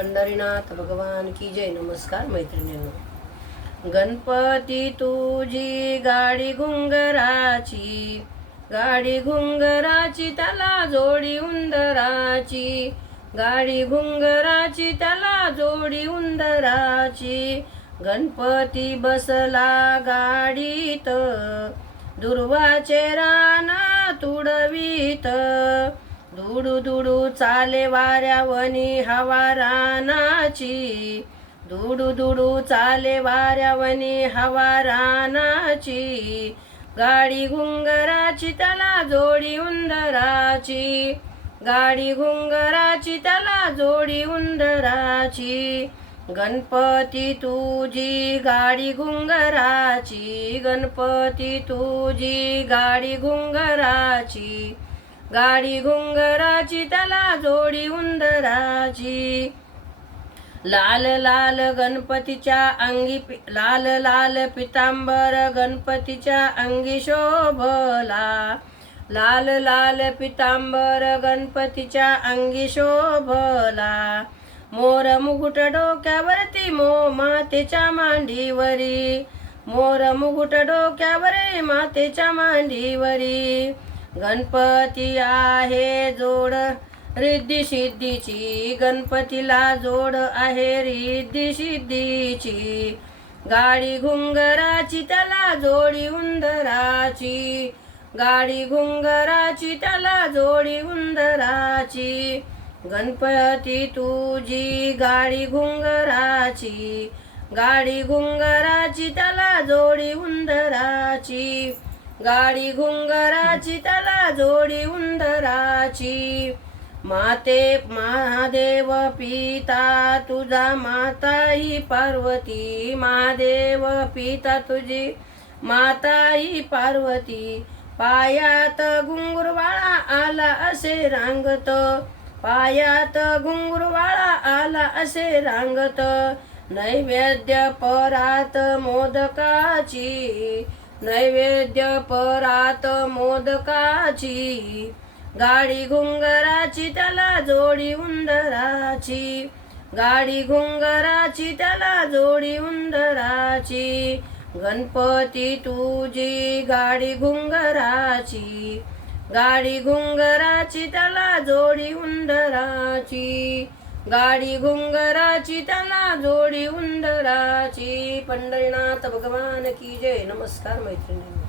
पंढरीनाथ भगवान की जय. नमस्कार मैत्रिणींनो. गणपती तुझी गाडी घुंगराची, गाडी घुंगराची त्याला जोडी उंदराची, गाडी घुंगराची त्याला जोडी उंदराची. गणपती बसला गाडीत, दुर्वाचे रान तुडवीत, दुडू दुडू चाले वाऱ्यावनी हवा रानाची, दुडू दुडू चाले वाऱ्यावनी हवा रानाची. गाडी घुंगराची त्याला जोडी उंदराची, गाडी घुंगराची त्याला जोडी उंदराची. गणपती तुझी गाडी घुंगराची, गणपती तुझी गाडी घुंगराची, गाडी घुंगराची त्याला जोडी उंदराची. लाल लाल गणपतीच्या अंगी, लाल लाल पितांबर गणपतीच्या अंगी शोभला, लाल लाल पितांबर गणपतीच्या अंगी शोभला. मोर मुकुट डोक्यावरती मातेच्या मांडीवरी, मोर मुकुट डोक्यावरी मातेच्या मांडीवरी. गणपती आहे जोड रिद्धी सिद्धीची, गणपतीला जोड आहे रिद्धी सिद्धीची. गाडी घुंगराची त्याला जोडी उंदराची, गाडी घुंगराची त्याला जोडी उंदराची. गणपती तुझी गाडी घुंगराची, गाडी घुंगराची त्याला जोडी उंदराची, गाडी घुंगराची त्याला जोडी उंदराची. माते महादेव पिता तुझा माता ही पार्वती, महादेव पिता तुझी माता ही पार्वती. पायात घुंगुरवाळा आला असे रांगत, पायात घुंगुरवाळा आला असे रांगत. नैवेद्य परात मोदकाची, नैवेद्य परात मोदकाची. गाडी घुंगराची त्याला जोडी उंदराची, गाडी घुंगराची त्याला जोडी उंदराची. गणपती तुझी गाडी घुंगराची, गाडी घुंगराची त्याला जोडी उंदराची, गाडी घुंगराची त्याला जोडी उंदराची. पंढरीनाथ भगवान की जय. नमस्कार मैत्रिणी.